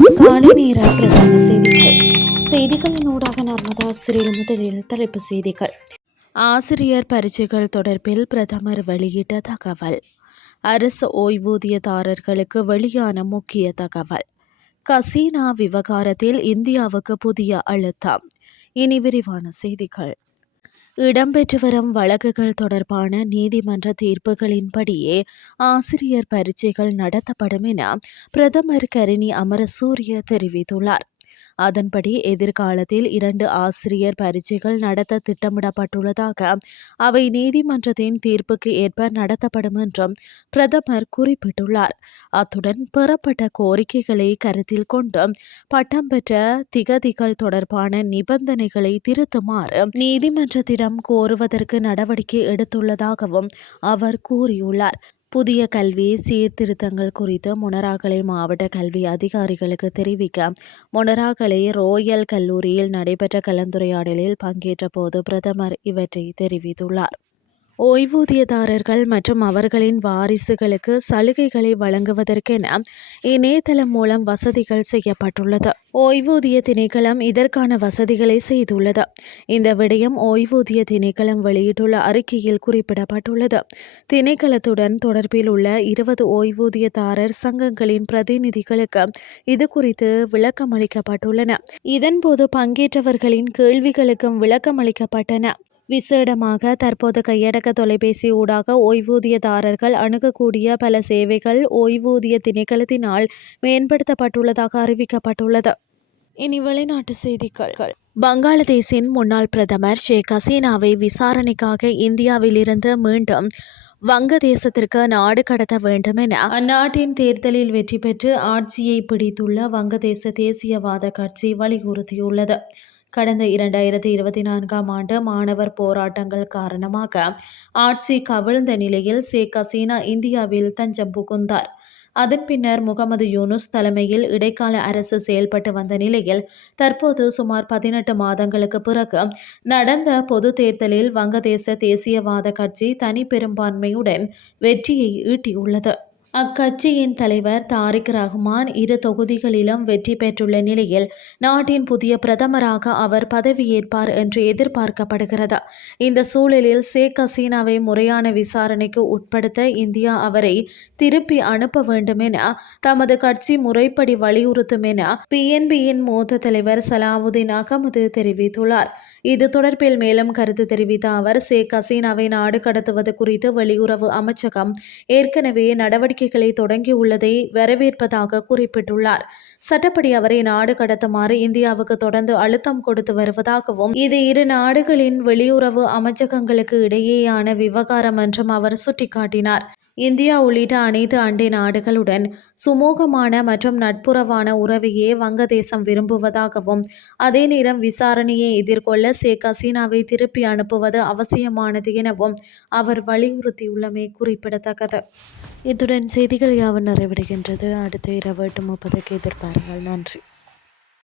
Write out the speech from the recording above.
காலை நேர பிரதான செய்திகள் செய்திகளின் ஊடாக முதலில் தலைப்பு செய்திகள். ஆசிரியர் பரீட்சைகள் தொடர்பில் பிரதமர் வெளியிட்ட தகவல். அரசு ஓய்வூதியதாரர்களுக்கு வெளியான முக்கிய தகவல். கசீனா விவகாரத்தில் இந்தியாவுக்கு புதிய அழுத்தம். இனி விரிவான செய்திகள். இடம்பெற்று வரும் வழக்குகள் தொடர்பான நீதிமன்ற தீர்ப்புகளின்படியே ஆசிரியர் பரீட்சைகள் நடத்தப்படும் என பிரதமர் கரிணி அமரசூரிய தெரிவித்துள்ளார். அதன்படி எதிர்காலத்தில் இரண்டு ஆசிரியர் பரீட்சைகள் நடத்த திட்டமிடப்பட்டுள்ளதாக அவை நீதிமன்றத்தின் தீர்ப்புக்கு ஏற்ப நடத்தப்படும் என்றும் பிரதமர் குறிப்பிட்டுள்ளார். அத்துடன் பெறப்பட்ட கோரிக்கைகளை கருத்தில் கொண்டு பட்டம் பெற்ற திகதிகள் தொடர்பான நிபந்தனைகளை திருத்துமாறு நீதிமன்றத்திடம் கோருவதற்கு நடவடிக்கை எடுத்துள்ளதாகவும் அவர் கூறியுள்ளார். புதிய கல்வி சீர்திருத்தங்கள் குறித்து மொனராகலை மாவட்ட கல்வி அதிகாரிகளுக்கு தெரிவிக்க மொனராகலை ரோயல் கல்லூரியில் நடைபெற்ற கலந்துரையாடலில் பங்கேற்ற போது பிரதமர் இவற்றை தெரிவித்துள்ளார். ஓய்வூதியதாரர்கள் மற்றும் அவர்களின் வாரிசுகளுக்கு சலுகைகளை வழங்குவதற்கென இணையதளம் மூலம் வசதிகள் செய்யப்பட்டுள்ளது. ஓய்வூதிய திணைக்களம் இதற்கான வசதிகளை செய்துள்ளது. இந்த விடயம் ஓய்வூதிய திணைக்களம் வெளியிட்டுள்ள அறிக்கையில் குறிப்பிடப்பட்டுள்ளது. திணைக்களத்துடன் தொடர்பில் உள்ள இருபது ஓய்வூதியதாரர் சங்கங்களின் பிரதிநிதிகளுக்கு இது குறித்து விளக்கம் அளிக்கப்பட்டுள்ளன இதன்போது பங்கேற்றவர்களின் கேள்விகளுக்கும் விளக்கமளிக்கப்பட்டன. விசேடமாக தற்போது கையடக்க தொலைபேசி ஊடாக ஓய்வூதியதாரர்கள் அணுகக்கூடிய பல சேவைகள் ஓய்வூதிய திணைக்களத்தினால் மேம்படுத்தப்பட்டுள்ளதாக அறிவிக்கப்பட்டுள்ளது. இனி வெளிநாட்டு செய்திகள். பங்களாதேஷின் முன்னாள் பிரதமர் ஷேக் ஹசீனாவை விசாரணைக்காக இந்தியாவிலிருந்து மீண்டும் வங்கதேசத்திற்கு நாடு கடத்த வேண்டும் என அந்நாட்டின் தேர்தலில் வெற்றி பெற்று ஆட்சியை பிடித்துள்ள வங்கதேச தேசியவாத கட்சி வலியுறுத்தியுள்ளது. கடந்த இரண்டாயிரத்தி இருபத்தி நான்காம் ஆண்டு மாணவர் போராட்டங்கள் காரணமாக ஆட்சி கவிழ்ந்த நிலையில் ஷேக் ஹசீனா இந்தியாவில் தஞ்சம் புகுந்தார். அதன் பின்னர் முகமது யூனுஸ் தலைமையில் இடைக்கால அரசு செயல்பட்டு வந்த நிலையில் தற்போது சுமார் பதினெட்டு மாதங்களுக்கு பிறகு நடந்த பொது தேர்தலில் வங்கதேச தேசியவாத கட்சி தனி பெரும்பான்மையுடன் வெற்றியை ஈட்டியுள்ளது. அக்கட்சியின் தலைவர் தாரிக் ரஹ்மான் இரு தொகுதிகளிலும் வெற்றி பெற்றுள்ள நிலையில் நாட்டின் புதிய பிரதமராக அவர் பதவியேற்பார் என்று எதிர்பார்க்கப்படுகிறது. இந்த சூழலில் ஷேக் ஹசீனாவை முறையான விசாரணைக்கு உட்படுத்த இந்தியா அவரை திருப்பி அனுப்ப வேண்டும் என தமது கட்சி முறைப்படி வலியுறுத்தும் என பிஎன்பியின் மூத்த தலைவர் சலாவுதீன் அகமது தெரிவித்துள்ளார். இது தொடர்பில் மேலும் கருத்து தெரிவித்த அவர் ஷேக் ஹசீனாவை நாடு கடத்துவது குறித்து வெளியுறவு அமைச்சகம் ஏற்கனவே நடவடிக்கை நடவடிக்கைகளை தொடங்கியுள்ளதை வரவேற்பதாக குறிப்பிட்டுள்ளார். சட்டப்படி அவரை நாடு கடத்துமாறு இந்தியாவுக்கு தொடர்ந்து அழுத்தம் கொடுத்து வருவதாகவும் இது இரு நாடுகளின் வெளியுறவு அமைச்சகங்களுக்கு இடையேயான விவகாரம் என்றும் அவர் சுட்டிக்காட்டினார். இந்தியா உள்ளிட்ட அனைத்து அண்டை நாடுகளுடன் சுமூகமான மற்றும் நட்புறவான உறவையே வங்கதேசம் விரும்புவதாகவும் அதே நேரம் விசாரணையை எதிர்கொள்ள ஷேக் ஹசீனாவை திருப்பி அனுப்புவது அவசியமானது எனவும் அவர் வலியுறுத்தியுள்ளமை குறிப்பிடத்தக்கது. இத்துடன் செய்திகள் யாவும் நிறைவடைகின்றது. அடுத்த இரவு எட்டு முப்பதுக்கு எதிர்பாருங்கள் நன்றி.